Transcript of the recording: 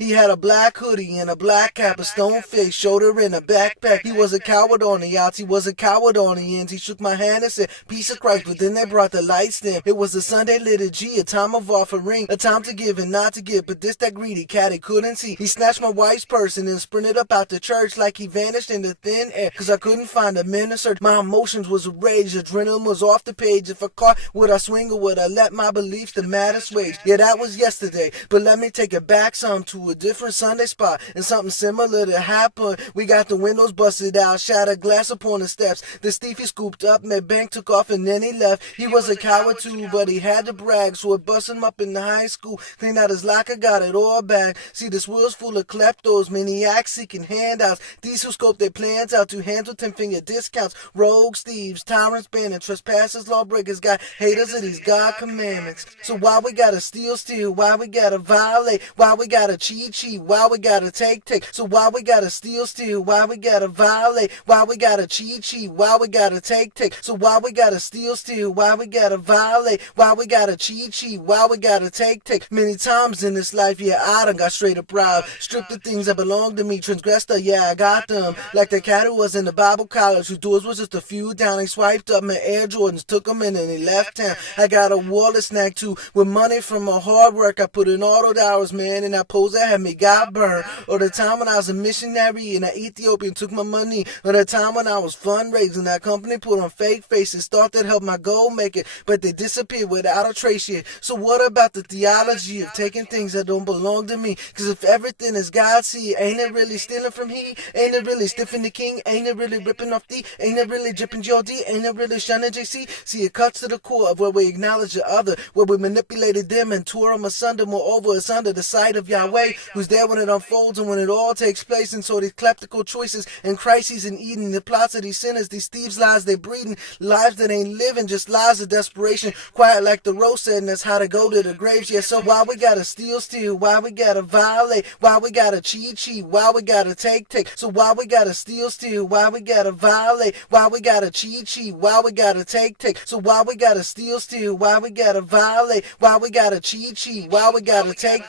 He had a black hoodie and a black cap, a stone face, shoulder and a backpack. He was a coward on the outs, he was a coward on the ends. He shook my hand and said, "Peace of Christ," but then they brought the lights dim. It was a Sunday liturgy, a time of offering, a time to give and not to give, but this that greedy cat he couldn't see. He snatched my wife's purse and then sprinted up out the church like he vanished into thin air, cause I couldn't find a minister. My emotions was rage, adrenaline was off the page. If I caught, would I swing or would I let my beliefs the maddest wage? Yeah, that was yesterday, but let me take it back some to a different Sunday spot, and something similar to happen. We got the windows busted out, shattered glass upon the steps. The thief he scooped up, made bank, took off, and then he left. He was a coward too, but he had to brag, so it busted him up in the high school. Cleaned out his locker, got it all back. See, this world's full of kleptos, maniacs seeking handouts. These who scope their plans out to handle 10-finger discounts. Rogues, thieves, tyrants, bandits, trespassers, lawbreakers, got haters of these God commandments. So why we gotta steal? Why we gotta violate? Why we gotta cheat? Why we gotta take? So why we gotta steal? Why we gotta violate? Why we gotta cheat? Why we gotta take? So why we gotta steal? Why we gotta violate? Why we gotta cheat? Why we gotta take? Many times in this life, yeah, I done got straight up proud. Stripped the things that belong to me, transgressed her, yeah, I got them. Like the cat who was in the Bible college, whose doors was just a few down. He swiped up my Air Jordans, took them in, and he left town. I got a wallet snack too, with money from my hard work. I put in all those hours, man, and that pose that had me got burned. Or the time when I was a missionary in Ethiopia and took my money. Or the time when I was fundraising, that company put on fake faces, thought that helped my goal make it, but they disappeared without a trace yet. So what about the theology of taking things that don't belong to me? Cause if everything is God, see, ain't it really stealing from he? Ain't it really stiffing the king? Ain't it really ripping off D? Ain't it really dripping G.O.D? Ain't it really shunning JC? See, it cuts to the core of where we acknowledge the other, where we manipulated them and tore them asunder. Moreover, it's under the sight of Yahweh, who's there when it unfolds and when it all takes place. And so these kleptical choices and crises in Eden, the plots of these sinners, these thieves' lies they breeding, lives that ain't living, just lies of desperation. Quiet like the rose said, and that's how to go to the graves. Yeah, so why we gotta steal? Why we gotta violate? Why we gotta cheat? Why we gotta take? So why we gotta steal? Why we gotta violate? Why we gotta cheat? Why we gotta take? So why we gotta steal? Why we gotta violate? Why we gotta cheat? Why we gotta take?